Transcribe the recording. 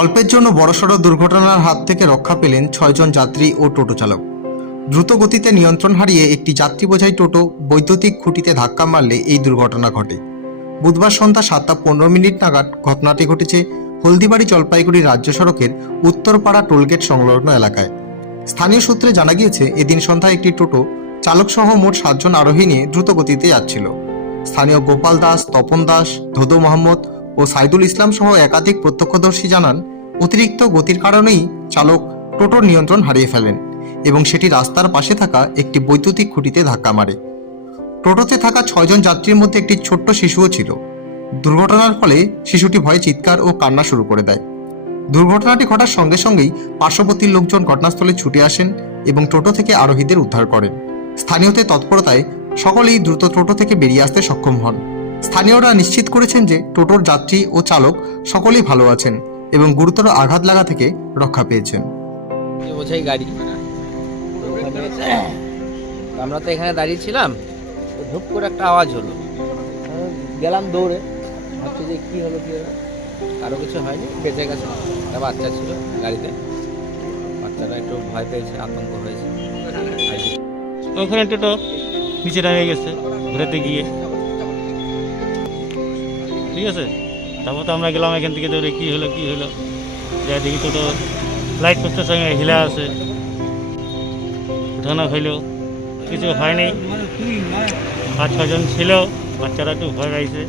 অল্পের জন্য বড়সড় দুর্ঘটনার হাত থেকে রক্ষা পেলেন ৬ জন যাত্রী ও টোটো চালক। দ্রুত গতিতে নিয়ন্ত্রণ হারিয়ে একটি যাত্রী বোঝাই টোটো বৈদ্যুতিক খুঁটিতে ধাক্কা মারলে এই দুর্ঘটনা ঘটে। বুধবার সন্ধ্যা ৭টা ১৫ মিনিট নাগাদ ঘটনাটি ঘটেছে হলদিবাড়ি জলপাইগুড়ি রাজ্য সড়কের উত্তরপাড়া টোলগেট সংলগ্ন এলাকায়। স্থানীয় সূত্রে জানা গিয়েছে, এদিন সন্ধ্যায় একটি টোটো চালকসহ মোট ৭ জন আরোহী নিয়ে দ্রুত গতিতে যাচ্ছিল। স্থানীয় গোপাল দাস, তপন দাস, ধোদো মোহাম্মদ ও সাইদুল ইসলাম সহ একাধিক প্রত্যক্ষদর্শী জানান, অতিরিক্ত গতির কারণেই চালক টোটোর নিয়ন্ত্রণ হারিয়ে ফেলেন এবং সেটি রাস্তার পাশে থাকা একটি বৈদ্যুতিক খুঁটিতে ধাক্কা মারে। টোটোতে থাকা ৬ জন যাত্রীর মধ্যে একটি ছোট্ট শিশুও ছিল। দুর্ঘটনার ফলে শিশুটি ভয়ে চিৎকার ও কান্না শুরু করে দেয়। দুর্ঘটনাটি ঘটার সঙ্গে সঙ্গেই পার্শ্ববর্তী লোকজন ঘটনাস্থলে ছুটে আসেন এবং টোটো থেকে আরোহীদের উদ্ধার করেন। স্থানীয়দের তৎপরতায় সকলেই দ্রুত টোটো থেকে বেরিয়ে আসতে সক্ষম হন। স্থানীয়রা নিশ্চিত করেছেন যে টোটোর যাত্রী ও চালক সকলেই ভালো আছেন এবং গুরুতর আঘাত লাগা থেকে রক্ষা পেয়েছেন। বোঝাই গাড়ি, আমরা তো এখানে দাঁড়িয়ে ছিলাম, ধুপ করে একটা আওয়াজ হলো, গেলাম দৌড়ে, ভাবছি যে কী হলো কারো কিছু হয়নি, বেঁচে গেছে। একটা বাচ্চা ছিল গাড়িতে, বাচ্চাটা একটু ভয় পেয়েছে, আতঙ্ক হয়েছে। ওখানে টোটো নিচে নেমে গেছে ঘুরেতে গিয়ে, ঠিক আছে। তারপর তো আমরা গেলাম এখান থেকে দৌড়ে, কী হলো যাই দেখি টোটো লাইট পোস্টের সঙ্গে হিলা আছে, উঠানো হইল, কিছু হয়নি। ৫-৬ জন ছিল, বাচ্চারা একটু ভয় পাইছে।